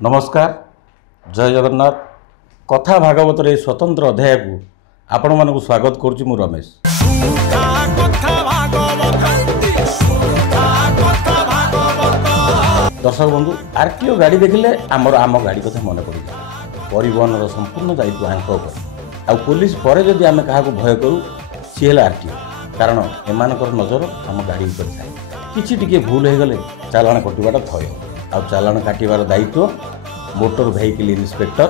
नमस्कार जय जगन्नाथ कथा भागवतर ये स्वतंत्र अध्याय को आपण मानक स्वागत करुच्ची मु रमेश। दर्शक बंधु आरटीओ गाड़ी देखिले आम गाड़ी कथा मन पड़ जाए। परिवहन संपूर्ण दायित्व आंक आ पुलिस पर जदि आम क्या भय करूँ सी है आरटीओ, कारण एमानकर नजर आम गाड़ी उपर थाए। किछि टिके भूल हो गले चालाण कटिबाटा थय आ चालाण काटिबार दायित्व मोटर वेहिकल इन्स्पेक्टर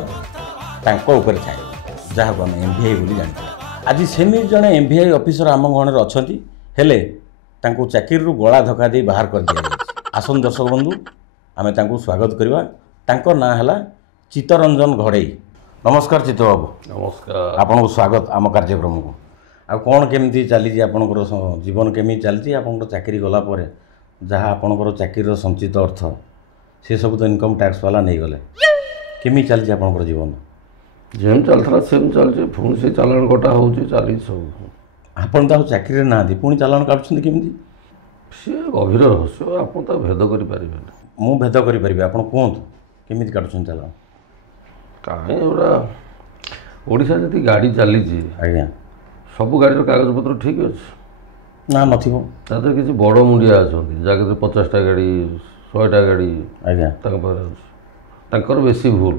तांको ऊपर थाए, जहाँ को आम एमवीआई बोली जानते। आज सेमि जड़े एमवीआई ऑफिसर आम गणर अच्छी हेले तांको चाकरी गला धक्का दे बाहर कर दिया। आसन दर्शक बंधु आमे तांको स्वागत करवा। तांको ना हला चित्तरंजन घड़ई। नमस्कार चित्त बाबू। नमस्कार। आपन को स्वागत आम कार्यक्रम को। आ कौन केमती चली आपंकर जीवन केमी चलती आप चाकरी गला जहाँ आपंकर चाकरी संचित अर्थ से सब तो इनकम टैक्स वाला नहीं गले केमी चलती आपंकर जीवन जेम चलता सेम चलती पुणी से चालाण कटा हो चली सब आपन तो चाकरी ना पुणी चालाण काटुछन केमती सी गभीर रहस्य आप भेद कर मु भेद करी आप कहतु केमी काटुछन चालाण कहीं गोटा ओडिशा जी गाड़ी चली आज्ञा सब गाड़ी कागज पत्र ठीक अच्छे ना नथिबो तादर किसी बड़ मुंडिया अच्छा जगह 50टा गाड़ी 100टा गाड़ी आज्ञा बेसी भूल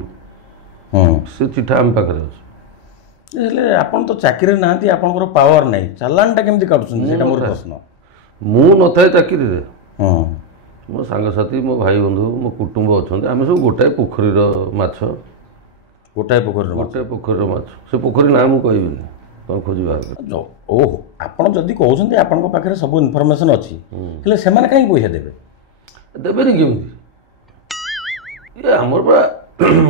से चिठा आम पाखे अच्छे आपन तो चाकरी ना आपंकर पावर नहीं चालाणटा केमती काटुछन सेटा मोर प्रश्न मु नथाए चाकरी रे मो सांगसाथी मो भाई बंधु मो कुटुंब अच्छा आम सब गोटाए पोखरी माछ गोटाए पोखरी माछ से पोखरी ना मुझे कहबी तुम खोजी बाहर ओहो आपड़ जदि कहते आपण पाखे सब इनफर्मेशन अच्छी हेले सेमाने कहीं पैसा देबे देबेनि केमती ये आमर पा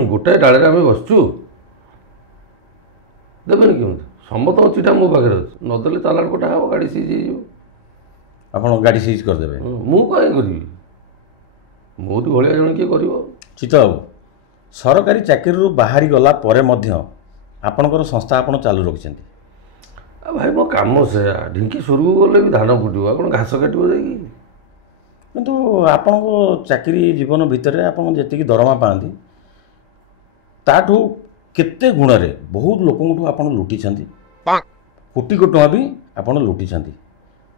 गोटाए डाले आम बसचु देबेनि केमती समस्त चिठा मो पाखे अच्छे नदेले चालाण कटा हम गाड़ी सीज आप गाड़ी सीज करदे मु कहीं करी मोदी भाया जन किए कर चित्त बाबू सरकारी चाकरी बाहरी गला परे मध्य आपणकर संस्था आपण चालू रखिछन्ती भाई मो कम से ढिंकी सुरु गले भी धान फुटो आप घास काटो जाकि किंतु आपण चाकरी जीवन भितर आपन जेतिकी दरमा पाती ताठू केते गुण रे बहुत लोकठू आप लुटिछन्ती कोटी को टଙ୍କା भी आप लुटिछन्ती।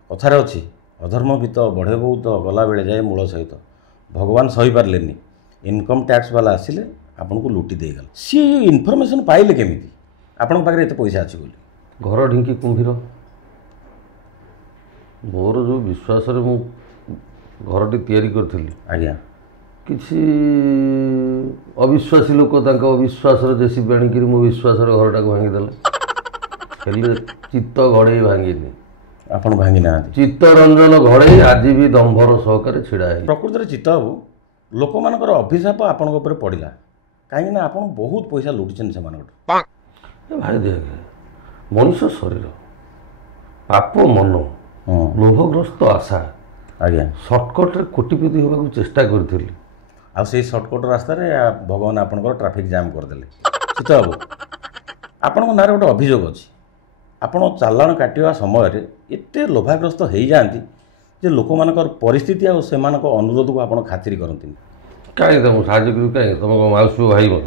कथार अच्छी अधर्म भित बढ़े बहुत गला बेले जाए मूल सहित भगवान सही पार्लेनी इनकम टैक्स वाला आसिले आपन को लुटी देगल सी इनफॉरमेशन पाइले केमिति आपण पाखे एते पैसा अछि बोली घर ढिंकी कुंभीर मोर जो विश्वास मु घरटी तैयारी करी आज्ञा किसी अविश्वासी लोक अविश्वास जेसीबी आणिक मो विश्वास घरटा भांगीदेले चित्त घड़े भांगिनी आपण भांगी ना चित्तरंजन घड़े आज भी दंभर सहकार छिड़ा है प्रकृति चित्त बाबू लोक मानकर अभिशाप आपण ऊपर पड़िला कहीं आपण बहुत पैसा लुटिछन से मानकट भाई देख मनुष्य शरीर पाप मन लोभग्रस्त आशा आज्ञा सर्टकट कोटिपति होगा चेष्टा करी आ से सर्टकट रास्ता रे भगवान आपनकर ट्रैफिक जाम करदेले चित्त बाबू आपण नारे गोटे अभियोग अच्छी आपण चालाण काटिवा समय एते लोभाग्रस्त हो जाती जे लोक मानकर परिस्थिति आ सेमानक अनुरोध को आपण खातिर करती कहीं तुम साहय कहीं तुम माउसी भाई मत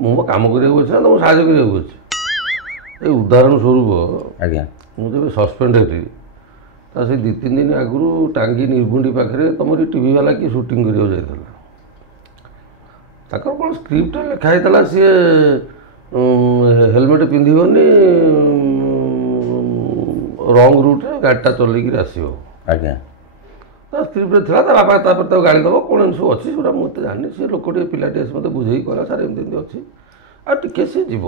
मो कम कर तुम साहय कर उदाहरण स्वरूप आज्ञा मुझे सस्पेंड होती से 2-3 दिन आगु टांगी निर्गुंडी पाखे तुम टीवी वाला कि शूटिंग कर कौन स्क्रिप्ट लिखाई सी हेलमेट पिंधबनी रंग रूट्रे गाड़ीटा चल आसो आज्ञा तो स्क्रिप्ट था बापा गाड़ी दब कौन सब अच्छी से मुझे जानी सी लोक पिलाटी आस मत बुझे कला सार एमती अच्छी आगे सी जीव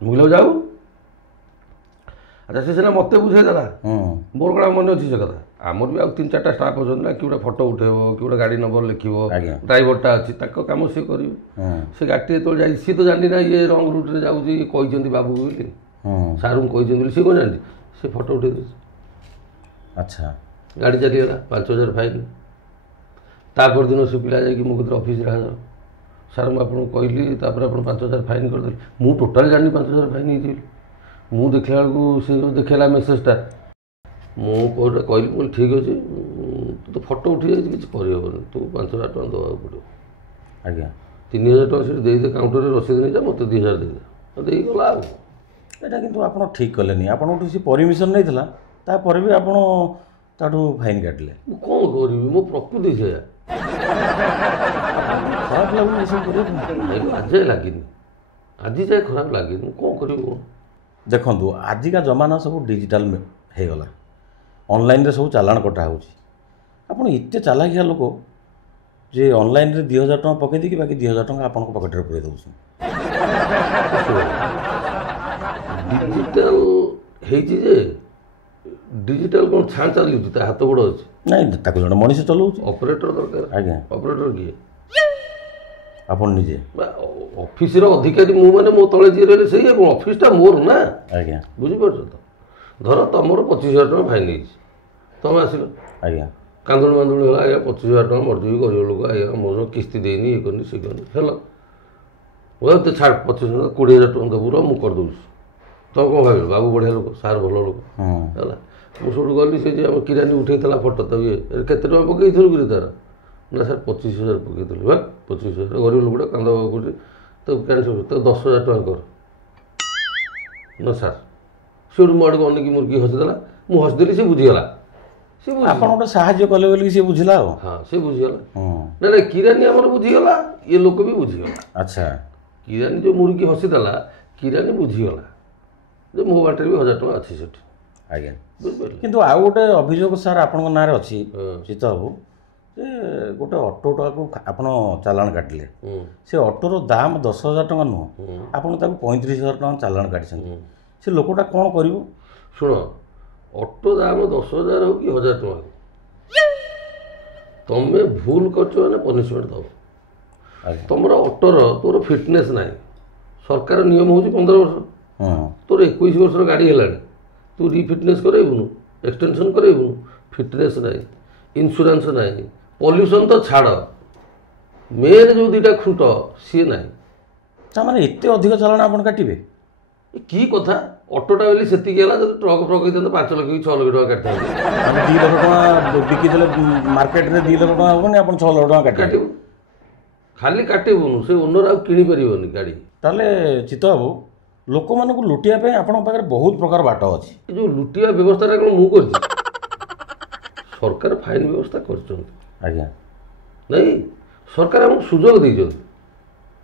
मुझे जाऊ अच्छा से सीना मत बुझेदेला मोर कौन मन अच्छी से कथा आमर भी आउ 3-4टा स्टाफ अच्छा ना कि फोटो उठेब कि गाड़ी नंबर लिख ड्राइवरटा अच्छी कम सी कर से गाड़ी जो जा सी तो जानी ना ये रंग रूट्रे जाऊँगी बाबू बोली सारू कहते सी कौन जानी से फोटो उठे दे अच्छा गाड़ी चलीगला 5,000 फाइन तापर दिन से पिला जाकि मो कत ऑफिस हाजर सार मुझे कहली आप 5,000 फाइन करदे मु टोटाल जानी 5,000 फाइन हो मु देखला बेलू से देखला मेसेजटा मुझे कहली ठीक अच्छे ତୁ ତ ଫଟୋ ଉଠି ଯାଇଛି କିଛି କରିହେବନି, ତୁ 5,000 ଟଙ୍କା ଦେବାକୁ ପଡ଼ିବ। ଆଜ୍ଞା 3,000 ଟଙ୍କା ସେଠି ଦେଇଦେ, କାଉଣ୍ଟରରେ ରସିଦ ନେଇଯା, ମୋତେ 2,000 ଦେଇଦେ, ଦେଇଗଲା। ଆଉ ଏଇଟା କିନ୍ତୁ ଆପଣ ଠିକ୍ କଲେନି। ଆପଣଙ୍କଠୁ ସେ ପରମିସନ୍ ନେଇଥିଲା, ତାପରେ ବି ଆପଣ ତାଠୁ ଫାଇନ୍ କାଟିଲେ। ମୁଁ କ'ଣ କରିବି, ମୋ ପ୍ରକୃତି ସେଇଆ। ଖରାପ ଲାଗୁନି ଏସବୁ କରିବା ନାଇଁ ଆଜି ଯାଏ ଲାଗିନି, ଆଜି ଯାଏ ଖରାପ ଲାଗିନି, ମୁଁ କ'ଣ କରିବି? ଦେଖନ୍ତୁ ଆଜିକା ଜମାନା ସବୁ ଡିଜିଟାଲ ହେଇଗଲା, ଅନଲାଇନ୍ରେ ସବୁ ଚାଲାଣ କଟା ହେଉଛି। ଆପଣ ଏତେ ଚାଲାକିଆ ଲୋକ ଯେ ଅନଲାଇନ୍ରେ 2,000 ଟଙ୍କା ପକାଇ ଦେଇକି ବାକି 2,000 ଟଙ୍କା ଆପଣଙ୍କ ପକେଟରେ ପୁରେଇ ଦେଉଛନ୍ତି। ଡିଜିଟାଲ ହେଇଛି ଯେ ଡିଜିଟାଲ କ'ଣ ଛାଁ ଚାଲୁଛି, ତା ହାତ ଗୋଡ଼ ଅଛି? ନାଇଁ ତାକୁ ଜଣେ ମଣିଷ ଚଲାଉଛି। ଅପରେଟର ଦରକାର। ଆଜ୍ଞା ଅପରେଟର କିଏ? ଆପଣ ନିଜେ। ଅଫିସର ଅଧିକାରୀ ମୁଁ, ମାନେ ମୋ ତଳେ ଯିଏ ରହିଲେ ସେଇ ଅଫିସଟା ମୋର ନା। ଆଜ୍ଞା ବୁଝିପାରୁଛ ତ? ଧର ତମର 25,000 ଟଙ୍କା ଫାଇନ୍ ହେଇଛି, ତମେ ଆସିଲ ଆଜ୍ଞା କାନ୍ଦୁଣି ମାନ୍ଦୁଣି ହେଲା, ଆଜ୍ଞା 25,000 ଟଙ୍କା ମରିଯିବି, ଗରିବ ଲୋକ, ଆଜ୍ଞା ମୋର କିସ୍ତି ଦେଇନି, ଇଏ କରିନି ସେ କରିନି, ହେଲା ତ ଛାଡ଼ 25,000 20,000 ଟଙ୍କା ଦେବୁ, ମୁଁ କରିଦେଉଛି। ତମେ କ'ଣ ଭାବିଲ ବାବୁ ବଢ଼ିଆ ଲୋକ, ସାର୍ ଭଲ ଲୋକ, ହେଲା। ମୁଁ ସବୁଠୁ ଗଲି, ସେ ଯେ ଆମ କିରାନୀ ଉଠେଇଥିଲା ଫଟୋ, ତ ଇଏ କେତେ ଟଙ୍କା ପକେଇଥିଲୁ କି ତାର? ନା ସାର୍ 25,000 ପକେଇଥିଲି। ବା 25,000, ଗରିବ ଲୋକଟା କାନ୍ଦ କରୁଛି, ତ କ୍ୟାନ୍ସଲ୍ ତ 10,000 ଟଙ୍କା କର। ନା ସାର୍, ସେଠୁ ମୋ ଆଡ଼କୁ ଅନେଇକି ମୁର୍ଗୀ ହସିଦେଲା, ମୁଁ ହସିଦେଲି, ସେ ବୁଝିଗଲା। ସେ ଆପଣ ଗୋଟେ ସାହାଯ୍ୟ କଲେ ବୋଲି ସେ ବୁଝିଲା ଆଉ। ହଁ ସେ ବୁଝିଗଲା। ନା ନା କିରାନୀ ଆମର ବୁଝିଗଲା, ଇଏ ଲୋକ ବି ବୁଝିଗଲା। ଆଚ୍ଛା କିରାନୀ ଯେଉଁ ମୁର୍ଗୀ ହସିଦେଲା, କିରାନୀ ବୁଝିଗଲା ଯେ ମୋ ବାଟରେ ବି 1,000 ଟଙ୍କା ଅଛି ସେଠି। ଆଜ୍ଞା ବୁଝିପାରିଲେ? କିନ୍ତୁ ଆଉ ଗୋଟେ ଅଭିଯୋଗ ସାର୍ ଆପଣଙ୍କ ନାଁରେ ଅଛି ଚିତ୍ତ ବାବୁ, ଯେ ଗୋଟେ ଅଟୋଟାକୁ ଆପଣ ଚାଲାଣ କାଟିଲେ, ସେ ଅଟୋର ଦାମ 10,000 ଟଙ୍କା ନୁହଁ, ଆପଣ ତାକୁ 35,000 ଟଙ୍କା ଚାଲାଣ କାଟିଛନ୍ତି। ସେ ଲୋକଟା କ'ଣ କରିବ? ଶୁଣ, ଅଟୋ ଦାମ 10,000 ହଉ କି 1,000 ଟଙ୍କା ହଉ, ତମେ ଭୁଲ କରୁଛ ମାନେ ପନିସମେଣ୍ଟ ଦେବ। ତମର ଅଟୋର ତୋର ଫିଟନେସ୍ ନାହିଁ, ସରକାର ନିୟମ ହେଉଛି 15 ବର୍ଷ, ତୋର 21 ବର୍ଷର ଗାଡ଼ି ହେଲାଣି, ତୁ ରିଫିଟନେସ୍ କରାଇବୁନୁ, ଏକ୍ସଟେନସନ୍ କରାଇବୁନୁ, ଫିଟନେସ୍ ନାହିଁ, ଇନ୍ସୁରାନ୍ସ ନାହିଁ, ପଲ୍ୟୁସନ୍ ତ ଛାଡ଼, ମେନ୍ ଯେଉଁ ଦୁଇଟା ଖୁଣ୍ଟ ସିଏ ନାହିଁ। ତାମାନେ ଏତେ ଅଧିକ ଚାଲାଣ ଆପଣ କାଟିବେ? କି କଥା, ଅଟୋଟା ବୋଲି ସେତିକି ହେଲା, ଯଦି ଟ୍ରକ୍ ଫ୍ରକ୍ ହେଇଥାନ୍ତେ 5 ଲକ୍ଷ କି 6 ଲକ୍ଷ ଟଙ୍କା କାଟିଥାନ୍ତେ। 2 ଲକ୍ଷ ଟଙ୍କା ବିକିଦେଲେ ମାର୍କେଟରେ 2 ଲକ୍ଷ ଟଙ୍କା ହେବନି, ଆପଣ 6 ଲକ୍ଷ ଟଙ୍କା କାଟିବୁ। ଖାଲି କାଟିବୁନୁ, ସେ ଓନର ଆଉ କିଣିପାରିବନି ଗାଡ଼ି। ତାହେଲେ ଚିତ୍ତ ବାବୁ, ଲୋକମାନଙ୍କୁ ଲୁଟିବା ପାଇଁ ଆପଣଙ୍କ ପାଖରେ ବହୁତ ପ୍ରକାର ବାଟ ଅଛି। ଏ ଯେଉଁ ଲୁଟିବା ବ୍ୟବସ୍ଥାଟା କ'ଣ ମୁଁ କରିଛି? ସରକାର ଫାଇନ୍ ବ୍ୟବସ୍ଥା କରିଛନ୍ତି। ଆଜ୍ଞା ନାଇଁ, ସରକାର ଆମକୁ ସୁଯୋଗ ଦେଇଛନ୍ତି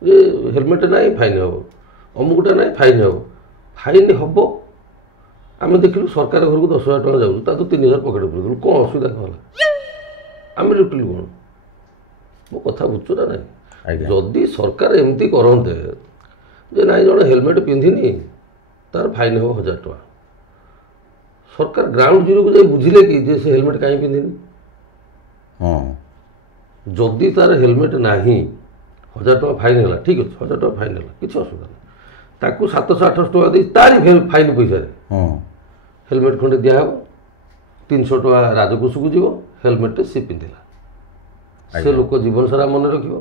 ଯେ ହେଲମେଟ୍ ନାହିଁ ଫାଇନ୍ ହେବ, ଅମୁକଟା ନାହିଁ ଫାଇନ୍ ହେବ। ଫାଇନ୍ ହେବ, ଆମେ ଦେଖିଲୁ ସରକାର ଘରକୁ 10,000 ଟଙ୍କା ଯାଉଛୁ, ତା ତ 3,000 ପକେଟ୍ ପୁରେଇଦେଲୁ, କ'ଣ ଅସୁବିଧା କ'ଣ ହେଲା? ଆମେ ଲୁଟିଲୁ କ'ଣ? ମୋ କଥା ବୁଝୁଛୁ ନା ନାହିଁ? ଯଦି ସରକାର ଏମିତି କରନ୍ତେ ଯେ ନାଇଁ ଜଣେ ହେଲମେଟ୍ ପିନ୍ଧିନି ତାର ଫାଇନ୍ ହେବ 1,000 ଟଙ୍କା, ସରକାର ଗ୍ରାଉଣ୍ଡ ଜିରୋକୁ ଯାଇ ବୁଝିଲେ କି ଯେ ସେ ହେଲମେଟ୍ କାହିଁ ପିନ୍ଧିନି? ଯଦି ତାର ହେଲମେଟ୍ ନାହିଁ 1,000 ଟଙ୍କା ଫାଇନ୍ ହେଲା, ଠିକ୍ ଅଛି, 1,000 ଟଙ୍କା ଫାଇନ୍ ହେଲା, କିଛି ଅସୁବିଧା ନାହିଁ। ତାକୁ 700-800 ଟଙ୍କା ଦେଇ ତାରି ଫାଇନ୍ ପଇସାରେ ହେଲମେଟ୍ ଖଣ୍ଡେ ଦିଆହେବ, 300 ଟଙ୍କା ରାଜକୋଷକୁ ଯିବ, ହେଲମେଟ୍ ସେ ପିନ୍ଧିଲା, ସେ ଲୋକ ଜୀବନ ସାରା ମନେ ରଖିବ,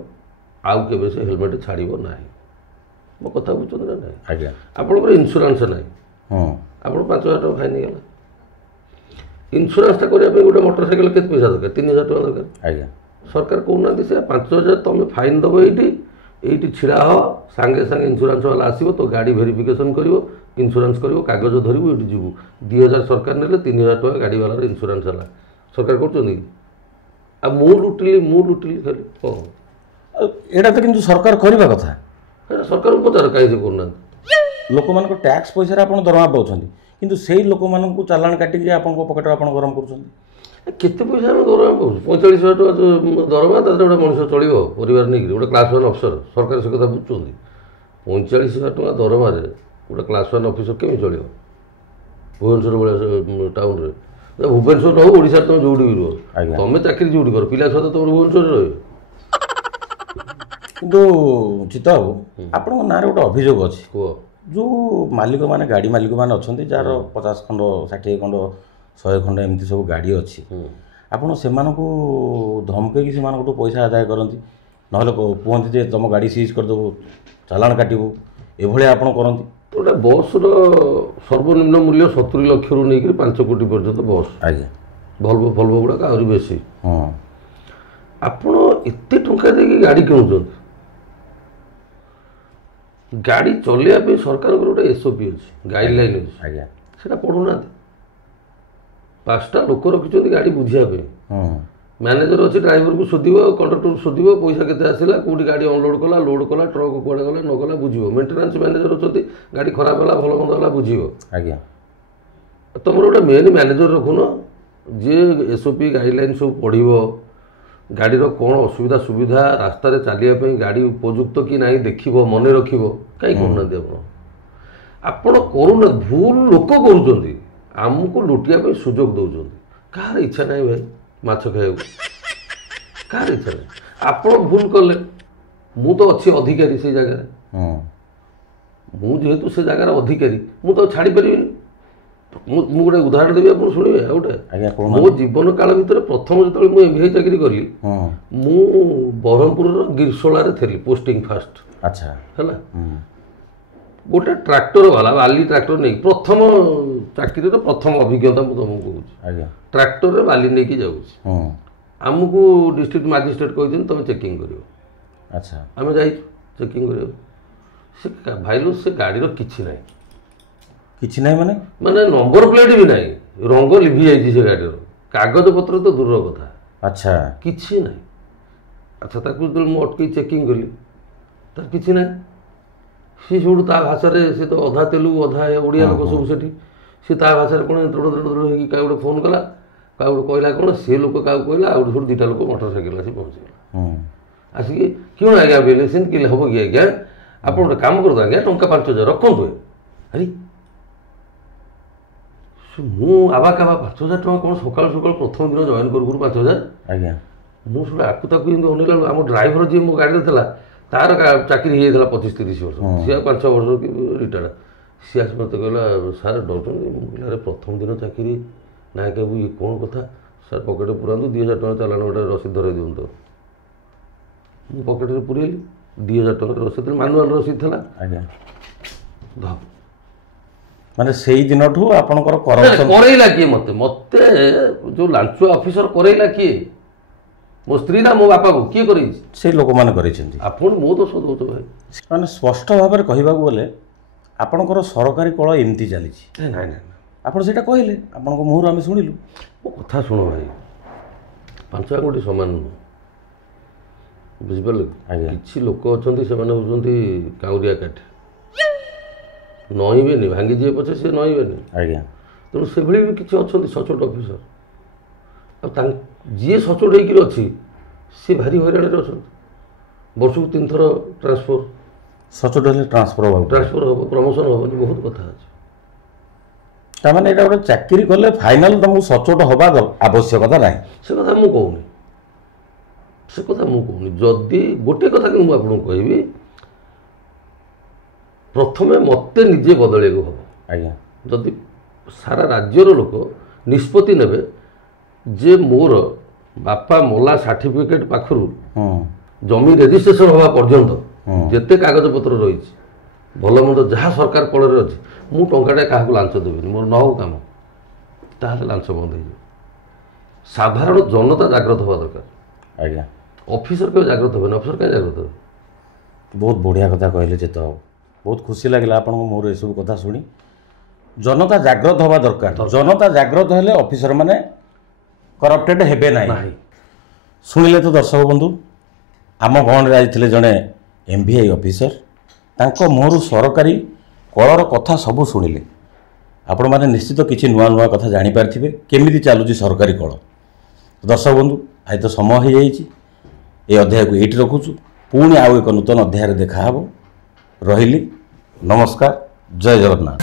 ଆଉ କେବେ ସେ ହେଲମେଟ୍ ଛାଡ଼ିବ ନାହିଁ। ମୋ କଥା ବୁଝୁଛନ୍ତି ନା ନାହିଁ? ଆଜ୍ଞା ଆପଣଙ୍କର ଇନ୍ସୁରାନ୍ସ ନାହିଁ, ଆପଣ 5,000 ଟଙ୍କା ଫାଇନ୍ ହେଇଗଲା, ଇନ୍ସୁରାନ୍ସଟା କରିବା ପାଇଁ ଗୋଟେ ମୋଟର ସାଇକେଲ କେତେ ପଇସା ଦରକାର? 3,000 ଟଙ୍କା ଦରକାର। ଆଜ୍ଞା ସରକାର କହୁନାହାନ୍ତି ସେ 5,000 ତୁମେ ଫାଇନ୍ ଦେବ, ଏଇଠି ଛିଡ଼ା ହବ, ସାଙ୍ଗେ ସାଙ୍ଗେ ଇନ୍ସୁରାନ୍ସ ବାଲା ଆସିବ, ତୋ ଗାଡ଼ି ଭେରିଫିକେସନ୍ କରିବ, ଇନ୍ସୁରାନ୍ସ କରିବ, କାଗଜ ଧରିବୁ, ଏଇଠି ଯିବୁ, 2,000 ସରକାର ନେଲେ, 3,000 ଟଙ୍କା ଗାଡ଼ିବାଲାର ଇନ୍ସୁରାନ୍ସ ହେଲା। ସରକାର କରୁଛନ୍ତି କି? ଆଉ ମୁଁ ଲୁଟିଲି ଖାଲି କ'ଣ? ଏଇଟା ତ କିନ୍ତୁ ସରକାର କରିବା କଥା। ଏଇଟା ସରକାରଙ୍କୁ ପଚାର କାହିଁ ସେ କରୁନାହାନ୍ତି? ଲୋକମାନଙ୍କ ଟ୍ୟାକ୍ସ ପଇସାରେ ଆପଣ ଦରମା ପାଉଛନ୍ତି, କିନ୍ତୁ ସେଇ ଲୋକମାନଙ୍କୁ ଚାଲାଣ କାଟିକି ଆପଣଙ୍କ ପକେଟରେ ଆପଣ ଗରମ କରୁଛନ୍ତି। କେତେ ପଇସା ଆମେ ଦରମା ପାଉଛୁ? 45,000 ଟଙ୍କା ଦରମା, ତାଦେହରେ ଗୋଟେ ମଣିଷ ଚଳିବ ପରିବାର ନେଇକରି, ଗୋଟେ କ୍ଲାସ୍ 1 ଅଫିସର। ସରକାର ସେ କଥା ବୁଝୁଛନ୍ତି? 45,000 ଟଙ୍କା ଦରମାରେ ଗୋଟେ କ୍ଲାସ୍ 1 ଅଫିସର କେମିତି ଚଳିବ? ଭୁବନେଶ୍ୱର ଭଳିଆ ଟାଉନରେ, ଭୁବନେଶ୍ୱର ରହୁ, ଓଡ଼ିଶାରେ ତୁମେ ଯେଉଁଠି ବି ରୁହ, ତୁମେ ଚାକିରି ଯେଉଁଠି କର, ପିଲା ସହିତ ତୁମର ଭୁବନେଶ୍ୱରରେ ରହିବ। କିନ୍ତୁ ଚିତ୍ତ ବାବୁ, ଆପଣଙ୍କ ନାଁରେ ଗୋଟେ ଅଭିଯୋଗ ଅଛି। କୁହ। ଯେଉଁ ମାଲିକମାନେ, ଗାଡ଼ି ମାଲିକମାନେ ଅଛନ୍ତି, ଯାହାର 50 ଖଣ୍ଡ 60 ଖଣ୍ଡ 100 ଖଣ୍ଡ ଏମିତି ସବୁ ଗାଡ଼ି ଅଛି, ଆପଣ ସେମାନଙ୍କୁ ଧମକେଇକି ସେମାନଙ୍କଠୁ ପଇସା ଆଦାୟ କରନ୍ତି, ନହେଲେ କୁହନ୍ତି ଯେ ତୁମ ଗାଡ଼ି ସିଜ୍ କରିଦେବୁ, ଚାଲାଣ କାଟିବୁ, ଏଭଳିଆ ଆପଣ କରନ୍ତି? ଗୋଟେ ବସ୍ର ସର୍ବନିମ୍ନ ମୂଲ୍ୟ 70 ଲକ୍ଷରୁ ନେଇକରି 5 କୋଟି ପର୍ଯ୍ୟନ୍ତ ବସ୍। ଆଜ୍ଞା ଭଲଭୋ ଫଲଭୋ ଗୁଡ଼ାକ ଆହୁରି ବେଶୀ। ହଁ ଆପଣ ଏତେ ଟଙ୍କା ଦେଇକି ଗାଡ଼ି କିଣୁଛନ୍ତି, ଗାଡ଼ି ଚଲେଇବା ପାଇଁ ସରକାରଙ୍କର ଗୋଟେ SOP ଅଛି, ଗାଇଡ଼ଲାଇନ୍ ଅଛି, ଆଜ୍ଞା ସେଇଟା ପଢ଼ୁନାହାନ୍ତି। 5ଟା ଲୋକ ରଖିଛନ୍ତି ଗାଡ଼ି ବୁଝିବା ପାଇଁ। ମ୍ୟାନେଜର ଅଛି, ଡ୍ରାଇଭରକୁ ଶୋଧିବ, କଣ୍ଡକ୍ଟରକୁ ଶୋଧିବ, ପଇସା କେତେ ଆସିଲା, କେଉଁଠି ଗାଡ଼ି ଅନଲୋଡ଼ କଲା, ଲୋଡ଼ କଲା, ଟ୍ରକ୍ କୁଆଡ଼େ ଗଲା ନ ଗଲା ବୁଝିବ। ମେଣ୍ଟେନାନ୍ସ ମ୍ୟାନେଜର ଅଛନ୍ତି, ଗାଡ଼ି ଖରାପ ହେଲା ଭଲ ମନ୍ଦ ହେଲା ବୁଝିବ। ଆଜ୍ଞା ତୁମର ଗୋଟେ ମେନ୍ ମ୍ୟାନେଜର ରଖୁନ, ଯିଏ SOP ଗାଇଡ଼ଲାଇନ୍ ସବୁ ପଢ଼ିବ, ଗାଡ଼ିର କ'ଣ ଅସୁବିଧା ସୁବିଧା, ରାସ୍ତାରେ ଚାଲିବା ପାଇଁ ଗାଡ଼ି ଉପଯୁକ୍ତ କି ନାହିଁ ଦେଖିବ, ମନେ ରଖିବ। କାହିଁ କରୁନାହାନ୍ତି ଆପଣ? ଆପଣ କରୁନାହାନ୍ତି, ଭୁଲ ଲୋକ କରୁଛନ୍ତି, ଆମକୁ ଲୁଟିବା ପାଇଁ ସୁଯୋଗ ଦେଉଛନ୍ତି। କାହାର ଇଚ୍ଛା ନାହିଁ ଭାଇ ମାଛ ଖାଇବାକୁ, କାହାର ଇଚ୍ଛା ନାହିଁ। ଆପଣ ଭୁଲ କଲେ, ମୁଁ ତ ଅଛି ଅଧିକାରୀ ସେଇ ଜାଗାରେ, ମୁଁ ଯେହେତୁ ସେ ଜାଗାର ଅଧିକାରୀ ମୁଁ ତ ଛାଡ଼ିପାରିବିନି। ମୁଁ ଗୋଟେ ଉଦାହରଣ ଦେବି, ଆପଣ ଶୁଣିବେ। ଆଉ ଗୋଟେ, ମୋ ଜୀବନ କାଳ ଭିତରେ ପ୍ରଥମ ଯେତେବେଳେ ମୁଁ MBA ଚାକିରି କଲି, ମୁଁ ବ୍ରହ୍ମପୁରର ଗିରିଶୋଳାରେ ଥିଲି ପୋଷ୍ଟିଂ ଫାଷ୍ଟ। ଆଚ୍ଛା ହେଲା, ଗୋଟେ ଟ୍ରାକ୍ଟର ବାଲା ବାଲି ଟ୍ରାକ୍ଟର ନେଇକି, ପ୍ରଥମ ଚାକିରିର ପ୍ରଥମ ଅଭିଜ୍ଞତା ମୁଁ ତୁମକୁ କହୁଛି। ଆଜ୍ଞା ଟ୍ରାକ୍ଟରରେ ବାଲି ନେଇକି ଯାଉଛି, ଆମକୁ ଡିଷ୍ଟ୍ରିକ୍ଟ ମାଜିଷ୍ଟ୍ରେଟ୍ କହିଛନ୍ତି ତୁମେ ଚେକିଂ କରିବ। ଆଚ୍ଛା ଆମେ ଯାଇଛୁ ଚେକିଂ କରିବାକୁ। ସେ ଭାଇଲୁ ସେ ଗାଡ଼ିର କିଛି ନାହିଁ, କିଛି ନାହିଁ ମାନେ ନମ୍ବର ପ୍ଲେଟ୍ ବି ନାହିଁ, ରଙ୍ଗ ଲିଭି ଯାଇଛି ସେ ଗାଡ଼ିର, କାଗଜପତ୍ର ତ ଦୂରର କଥା। ଆଚ୍ଛା କିଛି ନାହିଁ। ଆଚ୍ଛା, ତାକୁ ଯେତେବେଳେ ମୁଁ ଅଟକେଇ ଚେକିଂ କଲି, ତାର କିଛି ନାହିଁ। ସିଏ ସବୁଠୁ ତା ଭାଷାରେ, ସେ ତ ଅଧା ତେଲୁଗୁ ଅଧା ଓଡ଼ିଆ ଲୋକ ସବୁ ସେଠି, ସେ ତା ଭାଷାରେ କ'ଣ ଦୃଢ଼ ହେଇକି କାହାକୁ ଗୋଟେ ଫୋନ୍ କଲା, କାହାକୁ ଗୋଟେ କହିଲା କ'ଣ, ସେ ଲୋକ କାହାକୁ କହିଲା, ଆଉ ଗୋଟେ 2ଟା ଲୋକ ମୋଟରସାଇକେଲ ଆସି ପହଞ୍ଚିଗଲା। ଆସିକି କ'ଣ ଆଜ୍ଞା ବେଲେନ୍ସ କିଲେ ହେବ କି ଆଜ୍ଞା, ଆପଣ ଗୋଟେ କାମ କରନ୍ତୁ ଆଜ୍ଞା, ଟଙ୍କା 5,000 ରଖନ୍ତୁ। ଆରେ ମୁଁ ଆବା 5,000 ଟଙ୍କା କ'ଣ ସକାଳୁ ସକାଳୁ ପ୍ରଥମ ଦିନ ଜଏନ୍ କରୁ 5,000? ଆଜ୍ଞା ମୁଁ ସବୁ ଆକୁ ତାକୁ ଏମିତି ଅନେଇଲା ବେଳକୁ ଆମ ଡ୍ରାଇଭର ଯିଏ ମୋ ଗାଡ଼ିରେ ଥିଲା, ତାର ଚାକିରି ହେଇଯାଇଥିଲା 25-30 ବର୍ଷ, ସିଏ ଆଉ 5 ବର୍ଷ ରିଟାୟାର୍ଡ। ସିଏ ଆସି ମୋତେ କହିଲା, ସାର୍ ଡରୁଛନ୍ତି? ମୁଁ କହିଲି, ଆରେ ପ୍ରଥମ ଦିନ ଚାକିରି ନାଇଁ କେବୁ, ଇଏ କ'ଣ କଥା? ସାର୍ ପକେଟରେ ପୁରାନ୍ତୁ, 2,000 ଟଙ୍କା ଚାଲାଣ ଗୋଟେ ରସିଦ ଧରେଇ ଦିଅନ୍ତୁ। ମୁଁ ପକେଟରେ ପୁରେଇଲି, 2,000 ଟଙ୍କାର ରସିଦ, ମାନୁଆଲ ରସିଦ ଥିଲା। ଆଜ୍ଞା ଧପ, ମାନେ ସେଇ ଦିନଠୁ ଆପଣଙ୍କର କରେଇଲା କିଏ? ମତେ ଯୋଉ ଲାଞ୍ଚୁଆ ଅଫିସର କରେଇଲା କିଏ? ମୋ ସ୍ତ୍ରୀ ନା ମୋ ବାପାକୁ? କିଏ କରେଇଛି? ସେଇ ଲୋକମାନେ କରିଛନ୍ତି। ଆପଣ ମୋ ଦୋଷ ଦଉଛ ଭାଇ। ମାନେ ସ୍ପଷ୍ଟ ଭାବରେ କହିବାକୁ ଗଲେ ଆପଣଙ୍କର ସରକାରୀ କଳ ଏମିତି ଚାଲିଛି। ନାଇଁ ନାଇଁ ନାଇଁ, ଆପଣ ସେଇଟା କହିଲେ, ଆପଣଙ୍କ ମୁହଁରୁ ଆମେ ଶୁଣିଲୁ। ମୋ କଥା ଶୁଣ ଭାଇ, 5 ଆଙ୍ଗୁଠି ସମାନ ନୁହଁ, ବୁଝିପାରିଲେ? କିଛି ଲୋକ ଅଛନ୍ତି, ସେମାନେ ହେଉଛନ୍ତି କାଉରିଆ କାଠି, ନଇଁବେନି, ଭାଙ୍ଗିଯିବେ ପଛେ ସେ ନଇଁବେନି। ଆଜ୍ଞା ତେଣୁ ସେଭଳି ବି କିଛି ଅଛନ୍ତି ସଚୋଟ ଅଫିସର। ଆଉ ଯିଏ ସଚୋଟ ହେଇକିରି ଅଛି, ସେ ଭାରି ହଇରାଣରେ ଅଛନ୍ତି। ବର୍ଷକୁ 3 ଥର ଟ୍ରାନ୍ସଫର, ସଚୋଟ ହେଲେ ଟ୍ରାନ୍ସଫର ହେବ, ପ୍ରମୋସନ ହେବନି, ବହୁତ କଥା ଅଛି। ତାମାନେ ଏଇଟା ଗୋଟେ ଚାକିରି କଲେ ଫାଇନାଲ ତମକୁ ସଚୋଟ ହେବା ଆବଶ୍ୟକତା ନାହିଁ। ସେ କଥା ମୁଁ କହୁନି, ଯଦି ଗୋଟିଏ କଥା କିନ୍ତୁ ମୁଁ ଆପଣଙ୍କୁ କହିବି, ପ୍ରଥମେ ମୋତେ ନିଜେ ବଦଳେଇବାକୁ ହେବ। ଆଜ୍ଞା ଯଦି ସାରା ରାଜ୍ୟର ଲୋକ ନିଷ୍ପତ୍ତି ନେବେ ଯେ ମୋର ବାପା ମଲା ସାର୍ଟିଫିକେଟ୍ ପାଖରୁ ଜମି ରେଜିଷ୍ଟ୍ରେସନ ହେବା ପର୍ଯ୍ୟନ୍ତ ଯେତେ କାଗଜପତ୍ର ରହିଛି, ଭଲ ମନ୍ଦ ଯାହା ସରକାର କଳରେ ଅଛି, ମୁଁ ଟଙ୍କାଟେ କାହାକୁ ଲାଞ୍ଚ ଦେବିନି, ମୋର ନ ହଉ କାମ, ତାହେଲେ ଲାଞ୍ଚ ବନ୍ଦ ହେଇଯିବ। ସାଧାରଣ ଜନତା ଜାଗ୍ରତ ହେବା ଦରକାର। ଆଜ୍ଞା ଅଫିସର କେବେ ଜାଗ୍ରତ ହେବେନି? ଅଫିସର କାହିଁ ଜାଗ୍ରତ ହେବେ? ବହୁତ ବଢ଼ିଆ କଥା କହିଲେ ଯେତେ ହବ। ବହୁତ ଖୁସି ଲାଗିଲା ଆପଣଙ୍କ ମୋର ଏସବୁ କଥା ଶୁଣି। ଜନତା ଜାଗ୍ରତ ହେବା ଦରକାର। ଜନତା ଜାଗ୍ରତ ହେଲେ ଅଫିସର ମାନେ କରପ୍ଟେଡ୍ ହେବେ ନାହିଁ। ଶୁଣିଲେ ତ ଦର୍ଶକ ବନ୍ଧୁ, ଆମ ଗଣରେ ଆସିଥିଲେ ଜଣେ MBA ଅଫିସର, ତାଙ୍କ ମୁହଁରୁ ସରକାରୀ କଳର କଥା ସବୁ ଶୁଣିଲେ। ଆପଣମାନେ ନିଶ୍ଚିତ କିଛି ନୂଆ ନୂଆ କଥା ଜାଣିପାରିଥିବେ, କେମିତି ଚାଲୁଛି ସରକାରୀ କଳ। ଦର୍ଶକ ବନ୍ଧୁ, ଆଜି ତ ସମୟ ହେଇଯାଇଛି, ଏ ଅଧ୍ୟାୟକୁ ଏଇଠି ରଖୁଛୁ। ପୁଣି ଆଉ ଏକ ନୂତନ ଅଧ୍ୟାୟରେ ଦେଖାହେବ। ରହିଲି, ନମସ୍କାର, ଜୟ ଜଗନ୍ନାଥ।